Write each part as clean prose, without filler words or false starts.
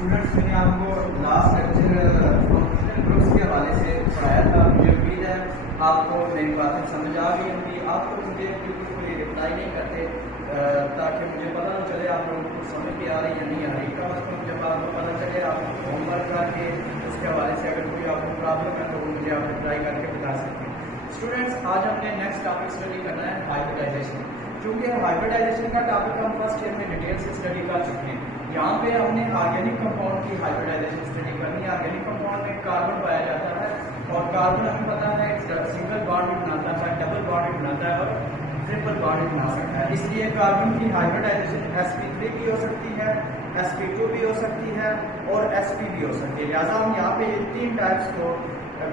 Students, मैंने आपको last lecture functional groups के हवाले से पढ़ाया था। मुझे उम्मीद है आपको मेरी बातें समझ आ गई होंगी। आप तो मुझे बिल्कुल कोई रिप्लाई नहीं करते ताकि मुझे पता न चले आप लोगों को समझ भी आ रही या नहीं आ रही। कम अज़ कम जब आपको पता चले आप होमवर्क करके उसके हवाले से अगर कोई आपको प्रॉब्लम है तो वो मुझे आप रिप्लाई करके बता सकते हैं। स्टूडेंट्स, आज हमने नेक्स्ट टॉपिक स्टडी करना है हाइब्रिडाइजेशन। क्योंकि हाइब्रिडाइजेशन का टॉपिक हम फर्स्ट ईयर में डिटेल से स्टडी कर चुके हैं। यहाँ पे हमने ऑर्गेनिक कंपाउंड की हाइब्रिडाइजेशन स्टडी करनी है। ऑर्गेनिक कंपाउंड में कार्बन पाया जाता है और कार्बन हमें पता है सिंगल बॉन्ड भी बनाता है, डबल बॉन्ड भी बनाता है और ट्रिपल बॉन्ड भी बना सकता है। इसलिए कार्बन की हाइब्रिडाइजेशन sp3 भी हो सकती है, sp2 भी हो सकती है और sp भी हो सकती है। लिहाजा हम यहाँ पे तीन टाइप्स को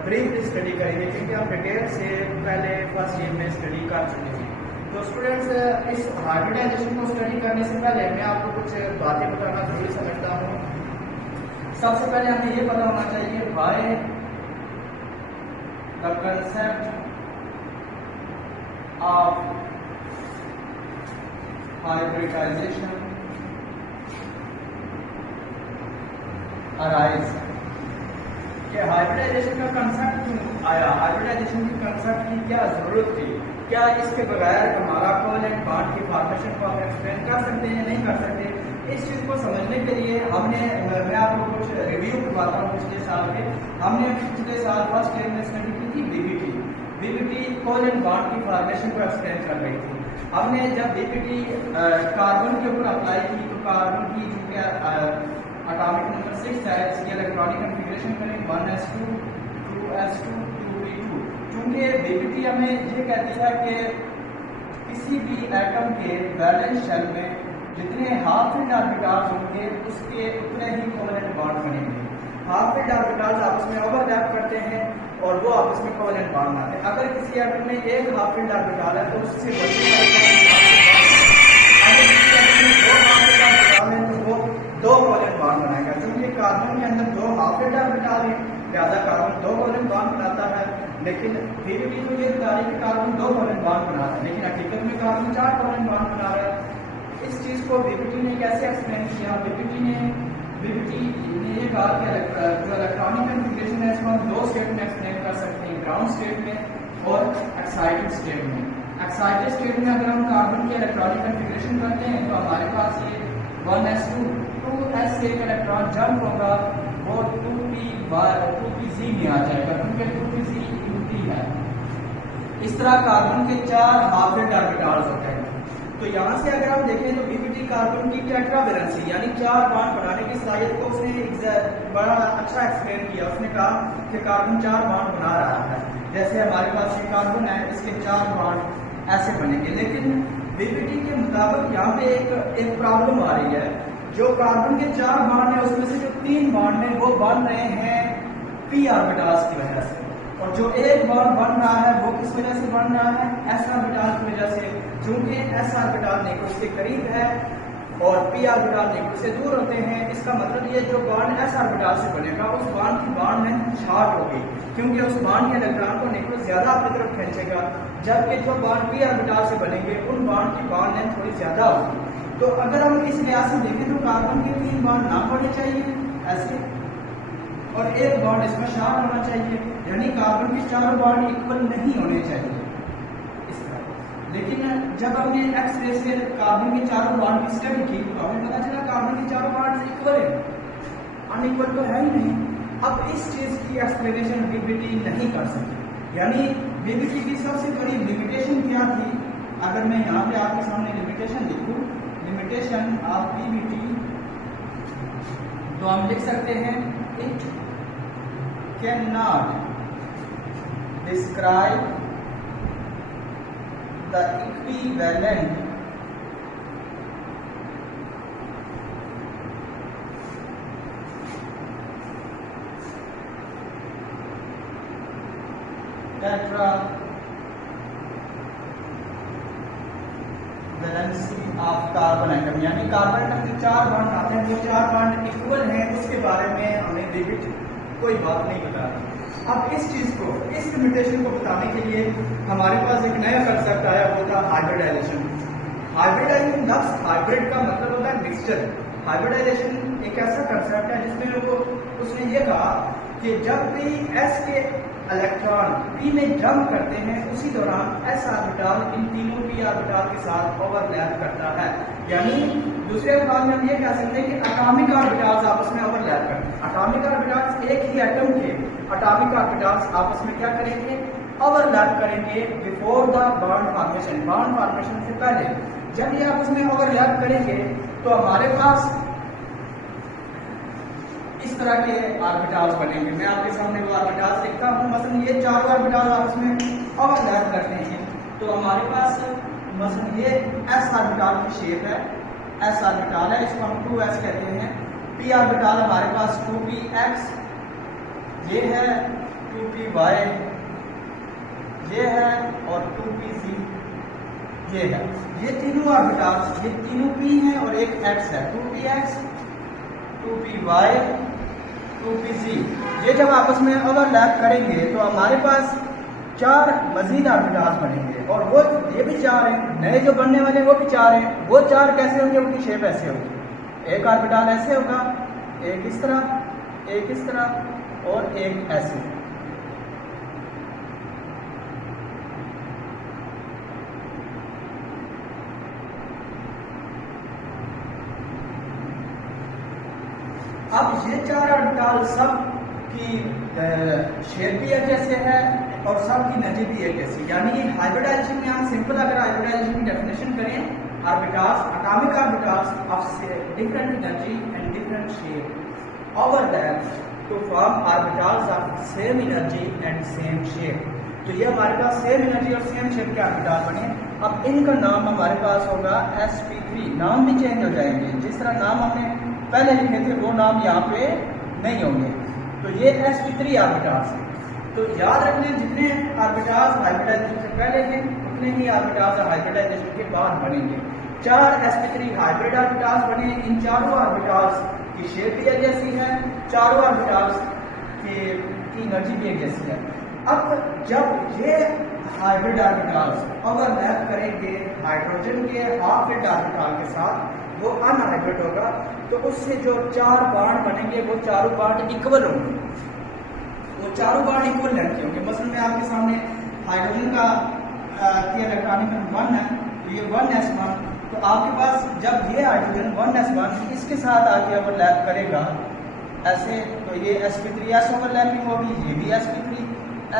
ब्रीफ स्टडी करेंगे क्योंकि हम डिटेल से पहले फर्स्ट ईयर में स्टडी कर चुके हैं। तो स्टूडेंट्स, इस हाइब्रिडाइजेशन को स्टडी करने से पहले मैं आपको कुछ बातें बताना जरूरी समझता हूँ। सबसे पहले हमें ये पता होना चाहिए why the concept of hybridization arise, कि हाइब्रिडाइजेशन का कंसेप्ट क्यों आया, हाइब्रिडाइजेशन की कंसेप्ट की क्या जरूरत थी, क्या इसके बगैर हमारा कोवैलेंट बॉन्ड की फॉर्मेशन को हम एक्सप्लेन कर सकते हैं या नहीं कर सकते। इस चीज़ को समझने के लिए मैं आपको कुछ रिव्यू करवाता हूँ पिछले साल के। हमने पिछले साल फर्स्ट ईयर में स्टडी की थी बीबीटी कोवैलेंट बॉन्ड की फॉर्मेशन को एक्सप्लेन कर रही थी। हमने जब बीबीटी कार्बन के ऊपर अप्लाई की तो कार्बन की चूंकि एटॉमिक नंबर 6 है, इसकी इलेक्ट्रॉनिक कन्फिग्रेशन करें 1s2 2s2 2p2। चूंकि बीबीटी हमें ये कहती है कि किसी भी एटम के वैलेंस शेल में जितने हाफ फील्ड ऑर्बिटल्स होंगे उसके उतने ही कोवैलेंट बॉन्ड बनेंगे। हाफ फील्ड ऑर्बिटल्स आपस में ओवरलैप करते हैं और वो आपस में कोवैलेंट बॉन्ड बनाते हैं। अगर किसी एटम में एक हाफ फील्ड ऑर्बिटल है तो उससे दो कोवैलेंट बॉन्ड बनाएगा। क्योंकि कार्बन के अंदर दो हाफ फील्ड ऑर्बिटल है, लिहाजा कार्बन दो कोवैलेंट बॉन्ड बनाता है। लेकिन बीबीटी तो ये बता रही है कि कार्बन दो कोवैलेंट बॉन्ड बना रहा है, लेकिन हकीकत में कार्बन 4 कोवैलेंट बॉन्ड बना रहा है। इस चीज को बीबीटी ने कैसे एक्सप्लेन किया? बीबीटी ने ये कहा कि जो इलेक्ट्रॉनिक कन्फिग्रेशन है इसको हम दो स्टेट में एक्सप्लेन कर सकते हैं, ग्राउंड स्टेट में और एक्साइटेड स्टेट में। एक्साइटेड स्टेट में अगर हम कार्बन की इलेक्ट्रॉनिक कन्फिग्रेशन करते हैं तो हमारे पास ये 1s2 2s से एक इलेक्ट्रॉन जंप होगा वो 2pz में आ जाएगा क्योंकि 2pz यूटी है। इस तरह कार्बन के 4 हाफ फील्ड ऑर्बिटल्स होते हैं। तो यहाँ से अगर हम देखें तो बीबीटी कार्बन की टेट्रावैलेंसी यानी 4 बॉन्ड बनाने की सलाहियत को उसने बड़ा अच्छा एक्सप्लेन किया। उसने कहा कि कार्बन 4 बॉन्ड बना रहा है। जैसे हमारे पास ये कार्बन है, इसके 4 बॉन्ड ऐसे बनेंगे। लेकिन बीबीटी के मुताबिक यहाँ पे एक प्रॉब्लम आ रही है। जो कार्बन के 4 बॉन्ड है उसमें से जो 3 बॉन्ड है वो बन रहे हैं p ऑर्बिटल्स की वजह से, और जो एक बॉन्ड बन रहा है वो किस वजह से बन रहा है? s ऑर्बिटल की वजह से। चूंकि s ऑर्बिटल न्यूक्लियस के करीब है और p ऑर्बिटल न्यूक्लियस से दूर होते हैं, इसका मतलब ये जो बॉन्ड s ऑर्बिटल से बनेगा उस बॉन्ड की बॉन्ड लेंथ शॉर्ट होगी क्योंकि उस बॉन्ड के इलेक्ट्रॉन को न्यूक्लियस ज्यादा अपनी तरफ खींचेगा, जबकि जो बॉन्ड p ऑर्बिटल से बनेंगे उन बॉन्ड की बॉन्ड लेंथ थोड़ी ज्यादा होगी। तो अगर हम इस लिहाज से देखें तो कार्बन के 3 बॉन्ड ना होने चाहिए ऐसे, और एक बॉन्ड इसमें शार्ट होना चाहिए, यानी कार्बन के 4 बॉन्ड इक्वल नहीं होने चाहिए इस तरह। लेकिन जब हमने एक्स रे से कार्बन के 4 बॉन्ड की स्टडी की तो हमें पता चला कार्बन के 4 बॉन्ड इक्वल है, अनइक्वल तो है ही नहीं। अब इस चीज की एक्सप्लेनेशन बीबीटी नहीं कर सकती। यानी बीबीटी की सबसे बड़ी लिमिटेशन क्या थी? अगर मैं यहाँ पे आपके सामने लिमिटेशन लिखूं, लिमिटेशन ऑफ बीबीटी, तो हम लिख सकते हैं it cannot describe the equivalent tetravalency of carbon atom, यानी कार्बन एटम के 4 बॉन्ड आते हैं, वो 4 बॉन्ड इक्वल हैं, उसके बारे में हमें बीबीटी कोई बात नहीं बता रही। अब इस चीज को, इस लिमिटेशन को बताने के लिए हमारे पास एक नया कंसेप्ट आया, वो था हाइब्रिडाइजेशन। हाइब्रिडाइजेशन लफ्ज हाइब्रिड का मतलब होता है मिक्सचर क्रिस्टल। हाइब्रिडाइजेशन एक ऐसा कंसेप्ट है जिसमें वो उसने ये कहा कि जब भी एस के इलेक्ट्रॉन पी में जंप करते हैं उसी दौरान एस ऑर्बिटल इन तीनों पी ऑर्बिटल के साथ ओवरलैप करता है। यानी दूसरे अल्फाज में हम ये कह सकते हैं कि एटॉमिक ऑर्बिटल्स आपस में ओवरलैप करते हैं। एटॉमिक ऑर्बिटल्स एक ही एटम के एटॉमिक ऑर्बिटल्स आपस में क्या करेंगे, ओवरलैप करेंगे before the bond formation. Bond formation से पहले जब ये आपस में ओवरलैप करेंगे तो हमारे पास इस तरह के ऑर्बिटल्स बनेंगे। मैं आपके सामने वो ऑर्बिटल्स लिखता हूँ। मसलन ये चारों ऑर्बिटल्स आपस में ओवरलैप करते हैं तो हमारे पास मसलन ये एस ऑर्बिटल की शेप है, एस ऑर्बिटल है, इसको हम 2s कहते हैं। पी ऑर्बिटल हमारे पास 2px, ये है 2py, ये है और 2pz, ये है। ये तीनों ऑर्बिटल्स, ये तीनों p हैं और एक x है, 2px 2py 2pz। ये जब आपस में ओवरलैप करेंगे तो हमारे पास चार मजीद ऑर्बिटल्स बनेंगे और वो ये भी चार हैं, नए जो बनने वाले वो भी चार हैं। वो चार कैसे होंगे, उनकी शेप ऐसे होगी, एक ऑर्बिटल ऐसे होगा, एक इस तरह, एक इस तरह और एक ऐसे। अब ये चार ऑर्बिटल सब की शेप भी एक जैसे है और सब की एनर्जी भी एक जैसी। यानी हाइब्रिडाइजेशन में हम सिंपल अगर हाइब्रिडाइजेशन की डेफिनेशन करें, orbitals atomic orbitals of different energy and different shape overlap to form orbitals of same energy and same shape. तो ये हमारे पास सेम एनर्जी और सेम शेप के ऑर्बिटल बने। अब इनका नाम हमारे पास होगा sp3। नाम भी चेंज हो जाएंगे, जिस तरह नाम हमने पहले लिखे थे वो नाम यहाँ पे नहीं होंगे। तो ये sp3 ऑर्बिटल्स हैं। तो याद रखना जितने ऑर्बिटल्स हाइब्रिडाइजेशन से पहले हैं उतने ही ऑर्बिटल्स हाइब्रिडाइजेशन के बाद बनेंगे। चार sp3 हाइब्रिड ऑर्बिटल्स बने। इन चारों ऑर्बिटल्स की शेप भी एक जैसी है, चारों ऑर्बिटल्स की एनर्जी भी एक जैसी है। अब जब ये हाइब्रिड ऑर्बिटल्स ओवरलैप करेंगे हाइड्रोजन के हाफ-एड ऑर्बिटल के साथ, वो अनहाइब्रिड होगा, तो उससे जो चार बॉन्ड बनेंगे वो चारों बॉन्ड इक्वल होंगे, वो चारों बॉन्ड इक्वल लेंथ के होंगे। मसलन मैं आपके सामने हाइड्रोजन का इलेक्ट्रॉनिक नंबर 1 है, तो ये 1s1, तो आपके पास जब ये हाइड्रोजन 1s1 इसके साथ आके ओवरलैप करेगा ऐसे, तो ये sp3 s ओवरलैपिंग होगी, ये भी sp3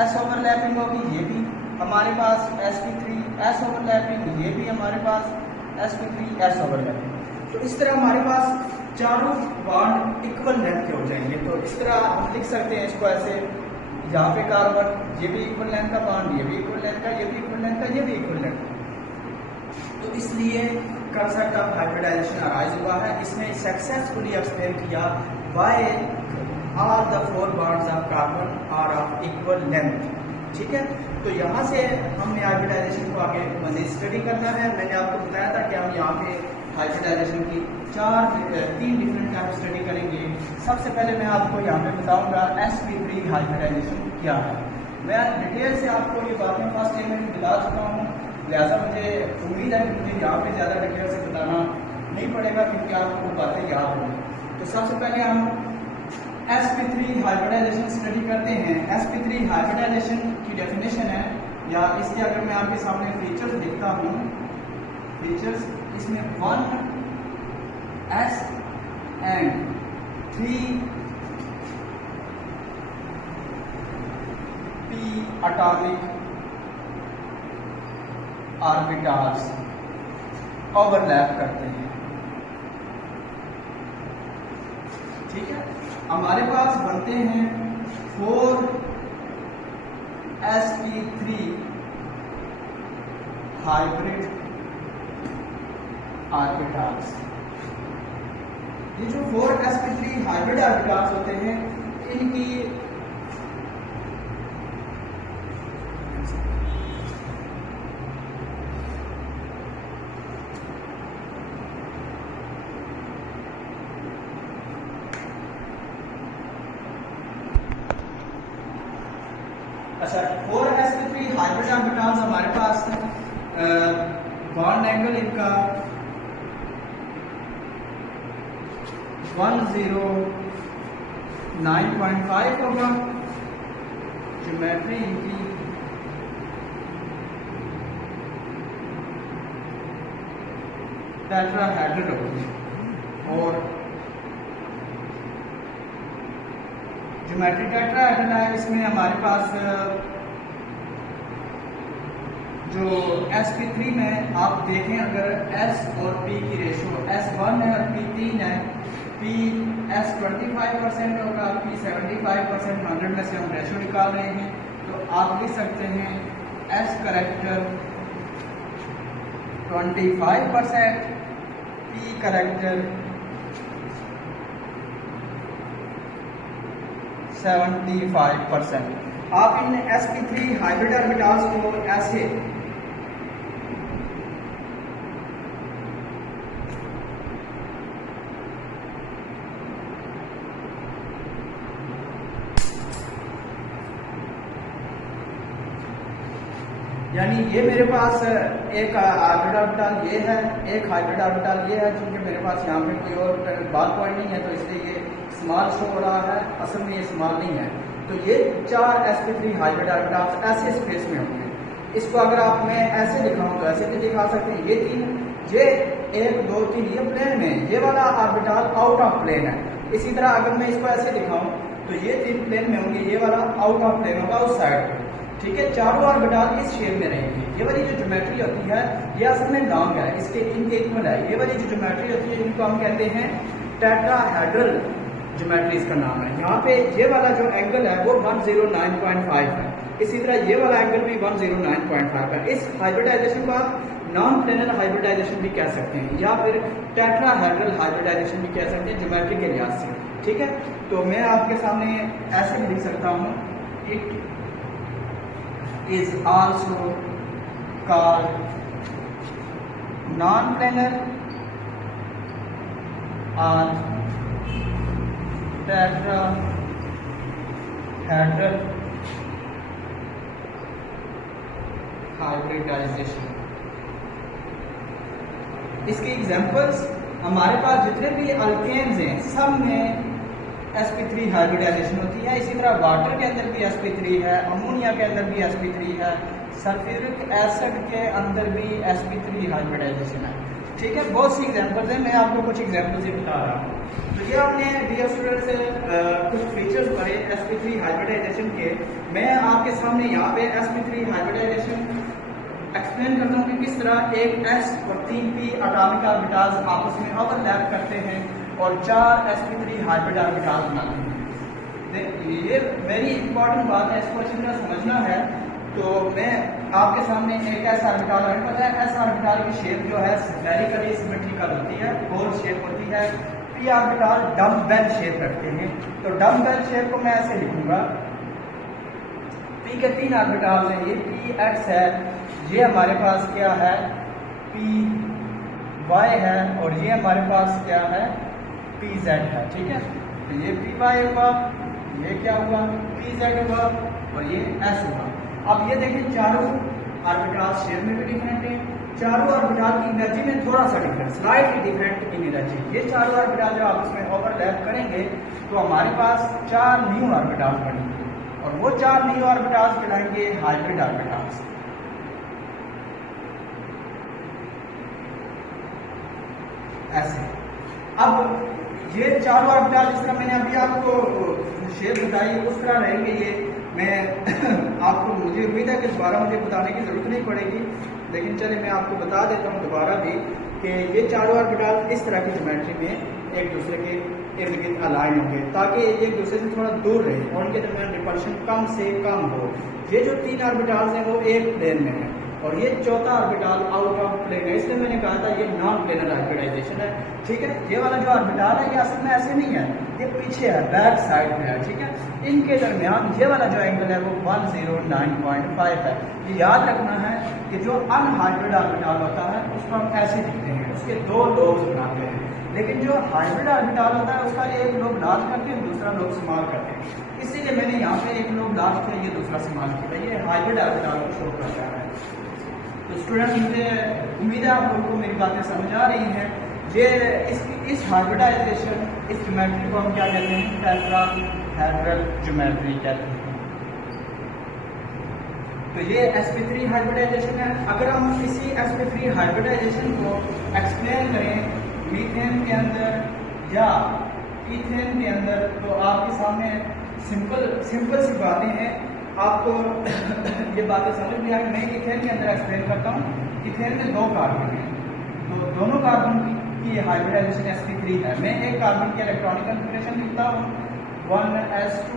s ओवरलैपिंग होगी, ये भी हमारे पास sp3 s ओवरलैपिंग, ये भी हमारे पास sp3 s ओवरलैपिंग। तो इस तरह हमारे पास चारों बॉन्ड इक्वल लेंथ के हो जाएंगे। तो इस तरह हम लिख सकते हैं इसको ऐसे, यहाँ पे कार्बन ये भी इक्वल लेंथ का बॉन्ड, ये भी इक्वल लेंथ का, ये भी इक्वल लेंथ का, ये भी इक्वल लेंथ का। तो इसलिए कंसेप्ट ऑफ हाइब्रिडाइजेशन अराइज हुआ है। इसने सक्सेसफुली एक्सप्लेन किया why all the 4 bonds of carbon are of equal length. ठीक है, तो यहाँ से हमने हाइब्रिडाइजेशन को आगे मज़ीद स्टडी करना है। मैंने आपको बताया था कि हम यहाँ पे हाइब्रिडाइजेशन की 3 डिफरेंट टाइप स्टडी करेंगे। सबसे पहले मैं आपको यहाँ पे बताऊंगा sp3 हाइब्रिडाइजेशन क्या है। मैं डिटेल से आपको ये बातें फर्स्ट ईयर में बता चुका हूँ, लिहाजा मुझे उम्मीद है कि मुझे यहाँ पे ज़्यादा डिटेल से बताना नहीं पड़ेगा क्योंकि आपको बातें याद होंगी। तो सबसे पहले हम sp3 हाइब्रिडाइजेशन स्टडी करते हैं। sp3 हाइब्रिडाइजेशन की डेफिनेशन है, या इसके अगर मैं आपके सामने फीचर्स लिखता हूँ, फीचर्स इसमें 1s and 3p atomic orbitals overlap करते हैं। ठीक है, हमारे पास बनते हैं 4sp3 हाइब्रिड ऑर्बिटल्स। ये जो 4sp3 हाइब्रिड ऑर्बिटल्स होते हैं इनकी अच्छा 4sp3 हाइब्रिड ऑर्बिटल्स हमारे पास बॉन्ड एंगल इनका 109.5 होगा, ज्योमेट्री इनकी टेट्राहेड्रल होगी और ज्योमेट्री टेट्राहेड्रल है। इसमें हमारे पास जो sp3 में आप देखें, अगर s और p की रेशो s1 है और p 3 है, p s 25% होगा, p 75%, 100 में से हम रेशो निकाल रहे हैं, तो आप लिख सकते हैं s करेक्टर 25%, p करेक्टर 75%। आप इन sp3 हाइब्रिड ऑर्बिटल्स को ऐसे यानी ये मेरे पास एक हाइब्रिड ऑर्बिटल ये है, एक हाइब्रिड ऑर्बिटल ये है। चूंकि मेरे पास यहाँ पे कोई और बाल पॉइंट नहीं है तो इसलिए ये स्मॉल शो हो रहा है, असल में ये स्मॉल नहीं है। तो ये 4 sp3 हाइब्रिड ऑर्बिटल्स ऐसे स्पेस में होंगे। इसको अगर आप मैं ऐसे दिखाऊं तो ऐसे भी दिखा सकते हैं। ये 3, ये 1 2 3 ये प्लेन में, ये वाला ऑर्बिटल आउट ऑफ प्लेन है। इसी तरह अगर मैं इसको ऐसे दिखाऊं तो ये 3 प्लेन में होंगे, ये वाला आउट ऑफ प्लेन होगा उस साइड पे। ठीक है, चारों ऑर्बिटल इस शेप में रहेंगे। ये वाली जो ज्योमेट्री होती है ये असल में लॉन्ग है, इसके इनके इक्वल है। ये वाली जो ज्योमेट्री होती है इनको हम कहते हैं टेट्राहेड्रल ज्योमेट्री, इसका नाम है। यहाँ पे ये वाला जो एंगल है वो 109.5 है, इसी तरह ये वाला एंगल भी 109.5 है। इस हाइब्रिडाइजेशन को आप नॉन प्लेनर हाइब्रिडाइजेशन भी कह सकते हैं या फिर टेट्राहेड्रल हाइब्रिडाइजेशन भी कह सकते हैं ज्योमेट्री के लिहाज से। ठीक है, तो मैं आपके सामने ऐसे भी लिख सकता हूँ, it is also called non-planar or tetrahedral hybridization। इसके एग्जांपल्स हमारे पास जितने भी अल्केन्स हैं सब में sp3 हाइब्रिडाइजेशन होती है। इसी तरह वाटर के अंदर भी sp3 है, अमोनिया के अंदर भी sp3 है, सल्फ्यूरिक एसिड के अंदर भी sp3 हाइब्रिडाइजेशन है। ठीक है, बहुत सी एग्जांपल्स हैं, मैं आपको कुछ एग्जांपल्स ही बता रहा हूँ। तो ये आपने डियर स्टूडेंट्स कुछ फीचर्स पढ़े sp3 हाइब्रिडाइजेशन के। मैं आपके सामने यहाँ पे sp3 हाइब्रिडाइजेशन एक्सप्लेन करता हूँ कि किस तरह एक s और 3p एटॉमिक ऑर्बिटल्स आपस में ओवरलैप करते हैं और 4 sp3 हाइब्रिड ऑर्बिटल बनाते हैं। ये वेरी इंपॉर्टेंट बात है, इसको अच्छी तरह समझना है। तो मैं आपके सामने एक ऐसा ऑर्बिटल है, पता है ऐसा ऑर्बिटल की शेप जो है स्फेरिकली सिमेट्रिकल होती है, गोल शेप होती है। p ऑर्बिटल डम्बेल शेप रखते हैं, तो डम्बेल शेप को मैं ऐसे लिखूंगा। p के 3 ऑर्बिटल हैं, ये px है, ये हमारे पास क्या है py है, और ये हमारे पास क्या है pz है। ठीक है, तो ये py हुआ, ये क्या हुआ pz हुआ और ये s हुआ। अब ये देखें चारों ऑर्बिटल शेप में भी डिफरेंट है, चारों ऑर्बिटल की एनर्जी में थोड़ा सा different, slightly different in energy. ये चारों ऑर्बिटल जब आपस में ओवरलैप करेंगे तो हमारे पास 4 न्यू ऑर्बिटल बनेंगे और वो 4 न्यू ऑर्बिटल कहलाएंगे हाइब्रिड ऑर्बिटल्स। ऐसे अब ये चारों ऑर्बिटल जिस तरह मैंने अभी आपको शेप बताई उस तरह रहेंगे ये। मैं आपको मुझे उम्मीद है कि दोबारा मुझे बताने की जरूरत नहीं पड़ेगी, लेकिन चलिए मैं आपको बता देता हूँ दोबारा भी कि ये चारों ऑर्बिटल इस तरह की ज्योमेट्री में एक दूसरे के इर्द गिर्द अलाइन होंगे ताकि एक दूसरे से थोड़ा दूर रहे और उनके दरमियान रिपल्शन कम से कम हो। ये जो 3 ऑर्बिटल्स हैं वो एक प्लेन में है और ये चौथा ऑर्बिटल आउट ऑफ प्लेन है, इसलिए मैंने कहा था ये नॉन प्लेनर हाइब्रिडाइजेशन है। ठीक है, ये वाला जो ऑर्बिटल है ये असल में ऐसे नहीं है, ये पीछे है, बैक साइड में है। ठीक है, इनके दरमियान ये वाला जो एंगल है वो 109.5 है। ये याद रखना है कि जो अनहाइब्रिड ऑर्बिटल होता है उसको हम ऐसे लिखते हैं, उसके 2 लोब्स बनाते हैं, लेकिन जो हाइब्रिड ऑर्बिटल होता है उसका एक लोब लार्ज करते हैं दूसरा लोब स्मॉल करते हैं। इसीलिए मैंने यहाँ पे एक लोब लार्ज किया, ये दूसरा स्मॉल किया, ये हाइब्रिड ऑर्बिटल को शो करता है। तो स्टूडेंट मुझे उम्मीद है आप लोगों को मेरी बातें समझ आ रही हैं ये इस हाइब्रिडाइजेशन, इस ज्योमेट्री को हम क्या कहते हैं? टेट्राहेड्रल ज्योमेट्री कहते हैं। तो ये sp3 हाइब्रिडाइजेशन है। अगर हम इसी sp3 हाइब्रिडाइजेशन को एक्सप्लेन करें मीथेन के अंदर या इथेन के अंदर, तो आपके सामने सिंपल सी बातें हैं। आपको ये बातें समझ में आएगी। मैं इथेन के अंदर एक्सप्लेन करता हूँ। इथेन में 2 कार्बन हैं, तो दोनों कार्बन की हाइब्रिडाइजेशन sp3 है। मैं एक कार्बन की इलेक्ट्रॉनिक कन्फिगरेशन लिखता हूँ 1s2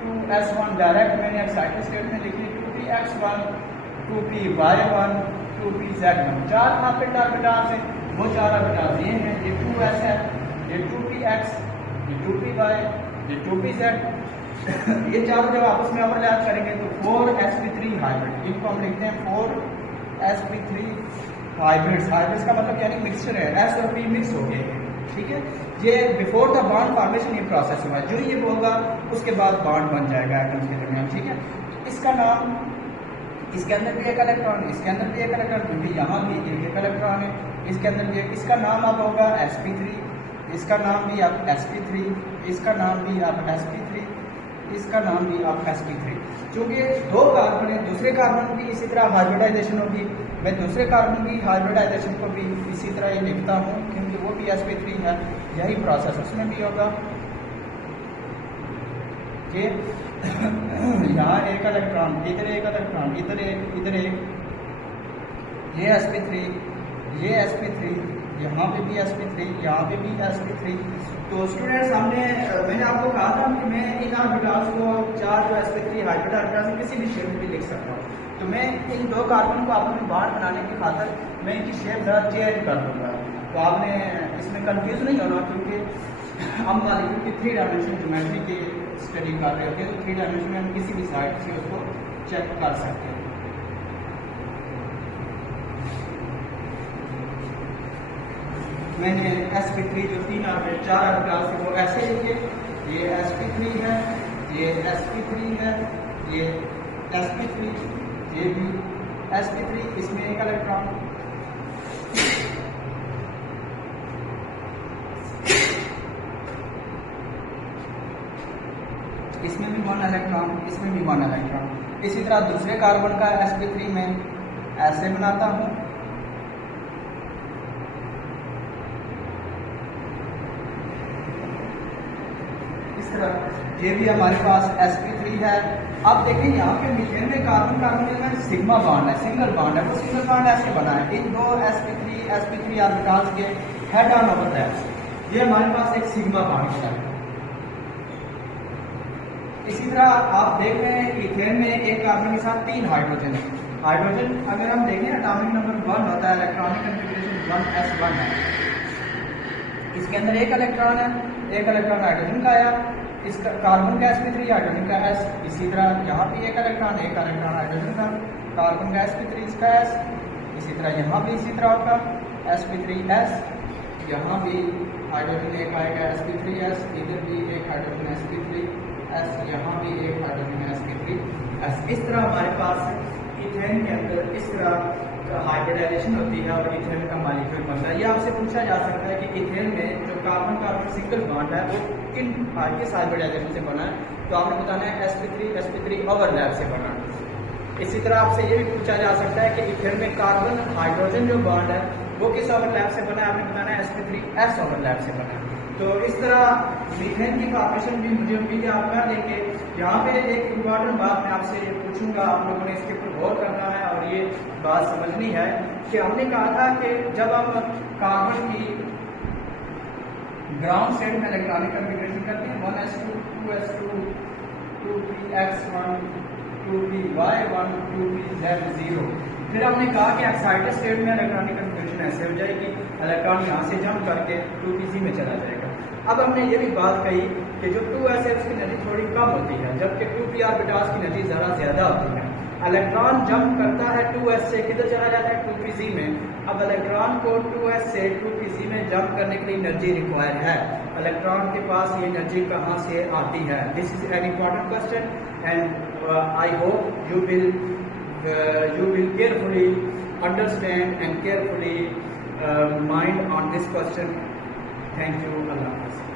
2s1, डायरेक्ट मैंने एक्साइटेड स्टेट में लिखी 2px1 2py1 2pz1। 4 हाफिड ऑर्बिटल्स हैं, वो 4 ऑर्बिटल्स ये हैं, ये 2s है, ये 2px, ये 2py, ये 2pz। ये चारों जब आपस में ओवरलैप करेंगे तो 4sp3 हाइब्रिड, इनको हम लिखते हैं 4sp3 हाइब्रिड्स। हाइब्रिड्स का मतलब यानी मिक्सचर है, s और p मिक्स हो गए हैं, ठीक है। ये बिफोर द बॉन्ड फॉर्मेशन ये प्रोसेस हुआ है। जो ये होगा उसके बाद बॉन्ड बन जाएगा एटम्स के दरमियान, ठीक है। इसका नाम, इसके अंदर भी एक इलेक्ट्रॉन, इसके अंदर भी एक इलेक्ट्रॉन, क्योंकि यहाँ भी एक इलेक्ट्रॉन है, इसके अंदर भी। इसका नाम अब होगा sp3, इसका नाम भी आप sp3, इसका नाम भी आप sp3, इसका नाम भी आप sp3। क्योंकि 2 कार्बन है, दूसरे कार्बन की इसी तरह हाइब्रिडाइजेशन होगी। मैं दूसरे कार्बन की हाइब्रिडाइजेशन को भी इसी तरह ही लिखता हूँ, क्योंकि वो भी sp3 है। यही प्रोसेस उसमें भी होगा कि यहाँ एक इलेक्ट्रॉन, इधर एक इलेक्ट्रॉन, इधर एक, ये sp3, ये sp3, यहाँ पे भी sp3, यहाँ पे भी sp3। तो स्टूडेंट्स, मैंने आपको कहा था कि मैं इन ऑर्बिटल्स को 4 जो sp3 हाइब्रिड ऑर्बिटल्स किसी भी शेप में भी लिख सकता हूँ। तो मैं इन 2 कार्बन को आपस में बॉन्ड बनाने की खातर मैं इनकी शेप जरा चेंज कर दूँगा। तो आपने इसमें कंफ्यूज नहीं होना, क्योंकि हम मालिक्यूल की 3 डायमेंशन ज्योमेट्री की स्टडी कर रहे होते हैं। तो 3 डायमेंशन में हम किसी भी साइड से उसको चेक कर सकते हैं। मैंने sp3 जो 4 ऑर्बिटल्स थे वो ऐसे लिखे, ये sp3 है, ये sp3 है, ये sp3, ये भी sp3, इसमें एक इलेक्ट्रॉन, इसमें भी 1 इलेक्ट्रॉन, इसमें भी 1 इलेक्ट्रॉन। इसी तरह दूसरे कार्बन का sp3 में ऐसे बनाता हूँ, इस तरह। ये भी हमारे पास sp3 है। अब देखें यहाँ पे मीथेन में कार्बन कार्बन में सिग्मा बॉन्ड है, सिंगल बॉन्ड है। वो सिंगल बॉन्ड ऐसे बना है, इन 2 sp3 ऑर्बिटल्स के हेड ऑन ओवरलैप। ये हमारे पास एक सिग्मा बॉन्ड है। इसी तरह आप देख रहे हैं इथेन में एक कार्बन के साथ 3 हाइड्रोजन है। हाइड्रोजन अगर हम देखें एटॉमिक नंबर 1 होता है, इलेक्ट्रॉनिक कन्फिगरेशन 1s1 है। इसके अंदर एक इलेक्ट्रॉन है, एक इलेक्ट्रॉन हाइड्रोजन का आया, इसका कार्बन का sp3, हाइड्रोजन का s। इसी तरह यहाँ भी एक इलेक्ट्रॉन हाइड्रोजन का, कार्बन का sp3, इसका s। इसी तरह यहाँ भी इसी तरह होगा sp3s, यहाँ भी हाइड्रोजन एक आएगा sp3s, इधर भी एक हाइड्रोजन sp3s, यहाँ भी एक हाइड्रोजन sp3s। इस तरह हमारे पास इथेन के अंदर इस तरह हाइब्रिडाइजेशन होती है और इथेन का मॉलिक्यूल बनता है। ये आपसे पूछा जा सकता है कि इथेन में जो कार्बन कार्बन सिंगल बॉन्ड है वो किस हाइब्रिडाइजेशन से बना है? तो आपने बताना है sp3 ओवरलैप से बना है। इसी तरह आपसे ये भी पूछा जा सकता है कि इथेन में कार्बन हाइड्रोजन जो बॉन्ड है वो किस ओवरलैप से बना है? आपने बताना है sp3s ओवरलैप से बना है। तो इस तरह मीथेन की फॉर्मेशन भी मुझे उम्मीद है आप कर लेंगे। यहाँ पे एक इम्पॉर्टेंट बात मैं आपसे पूछूंगा, आप लोगों ने इसके ऊपर गौर करना है और ये बात समझनी है कि हमने कहा था कि जब हम कार्बन की ग्राउंड स्टेट में इलेक्ट्रॉनिक कन्फिगरेशन करते हैं 1s2 2s2 2px1 2py1 2pz0, फिर हमने कहा कि एक्साइटेड स्टेट में इलेक्ट्रॉनिक कन्फिगरेशन ऐसे हो जाएगी, इलेक्ट्रॉन यहाँ से जंप करके 2pz में चला जाएगा। अब हमने ये भी बात कही कि जो 2s है उसकी एनर्जी थोड़ी कम होती है, जबकि 2p ऑर्बिटल्स की एनर्जी ज़्यादा होती है। इलेक्ट्रॉन जंप करता है 2s से, किधर चला जाता है? 2pz में। अब इलेक्ट्रॉन को 2s से 2pz में जंप करने के लिए एनर्जी रिक्वायर है। इलेक्ट्रॉन के पास ये एनर्जी कहाँ से आती है? This is an important question and I hope you will carefully understand and carefully mind on this question. Thank you. Allah Hafiz.